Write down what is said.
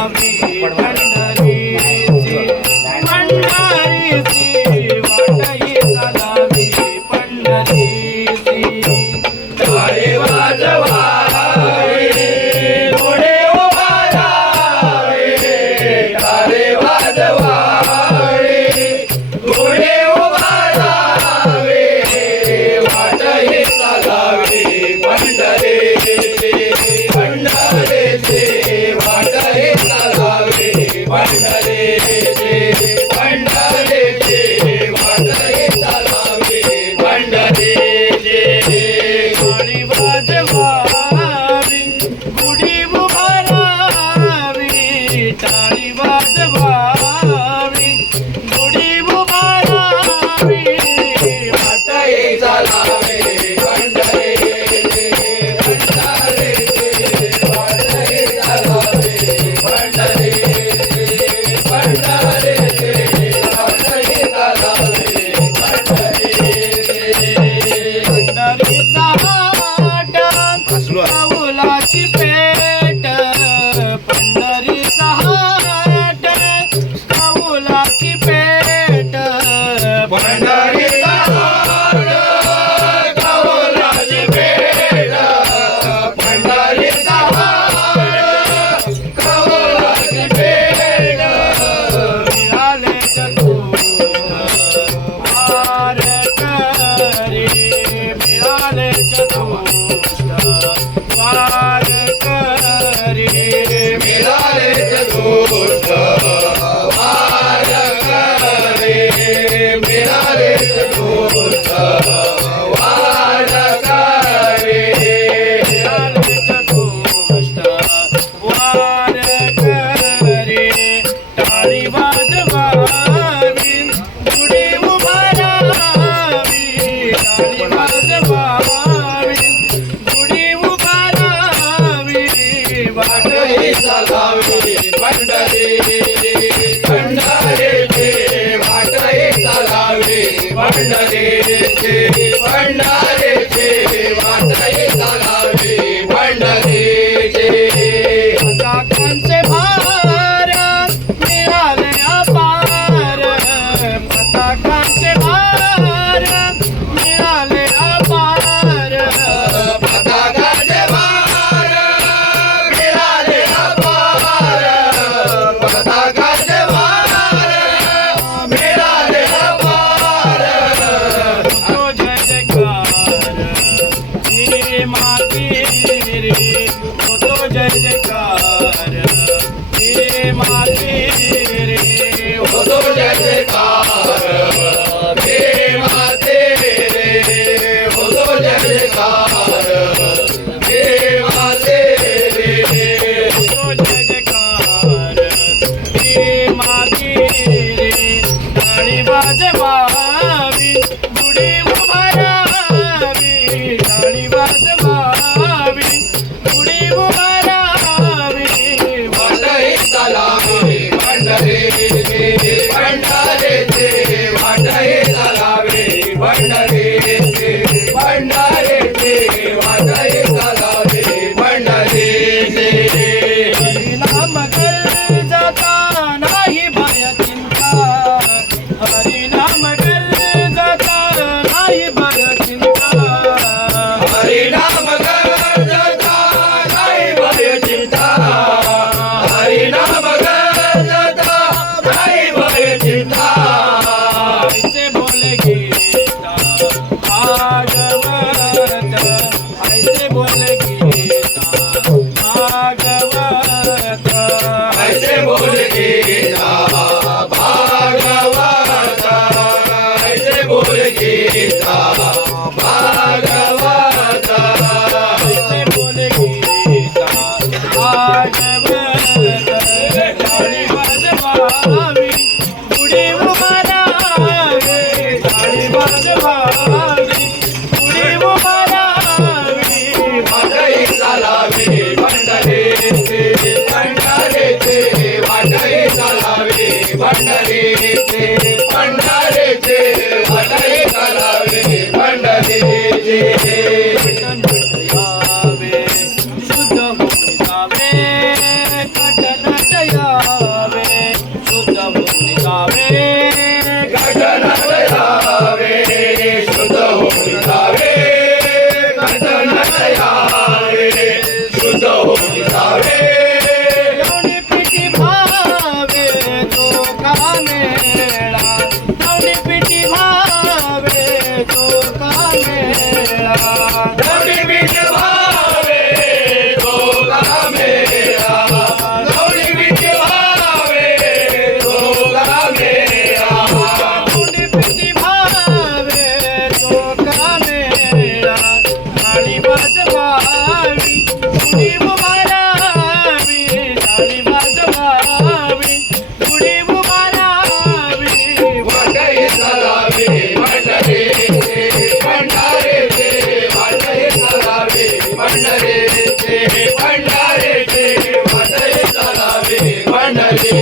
चालावी पंढरीची पंढरीची वाटही चालावी पंढरीची टाळे वाजवावे घोडे उभारावे टाळे वाजवावे घोडे उभारावे वाटही चालावी पंढरीची पंढरीची वाटही चालावी पंढरीची पंढरीची वाटही चालावी पंढरीची टाळी वाजवावी गुढी उभारावी टाळी वाजवावी गुढी उभारावी वाटही चालावी पंढरीची पंढरीची वाटही चालावी पंढरीची पंढरीची वाटही चालावी पंढरीची पंढरीचा हाट कौलाची पेट पंढरीचा हाट कौलाची पेट पंढरीचा हाट कौलाची पेट पंढरीचा हाट कौलाची पेट मिळाले चतुर्थ वारकरी मिळाले चतुर्थ वारकरी मिळाले चतुर्थ वारकरी मिळाले चतुर्थ वारकरी मिळाले चतुर्थ वारकरी टाळी वाजवावी गुढी उभारावी टाळी वाजवावी गुढी उभारावी वाटही चालावी पंढरीची पंढरीची वाटही चालावी पंढरीची पंढरीची वाटही चालावी पंढरीची पताकांचे भार मिळाले अपार पताकांचे भार मिळाले अपार पताकाचे भार मिळाले अपार पताकाचे भार मिळाले अपार तो जय जयकार हे माती रे तो जय जयकार हे माती रे होतो जय जयकार हे माते रे होतो जय जयकार हे माते रे तो जय जयकार हे माती रे टाळी वाजवावी गुढी उभारावी टाळी वाजवावी गुढी उभारावी वाटही चालावी पंढरीची पंढरीची वाटही चालावी पंढरीची पंढरीची वाटही चालावी पंढरीची हरिनाम कर जाता नाही भय चिंता हरिनाम कर पंढरीचे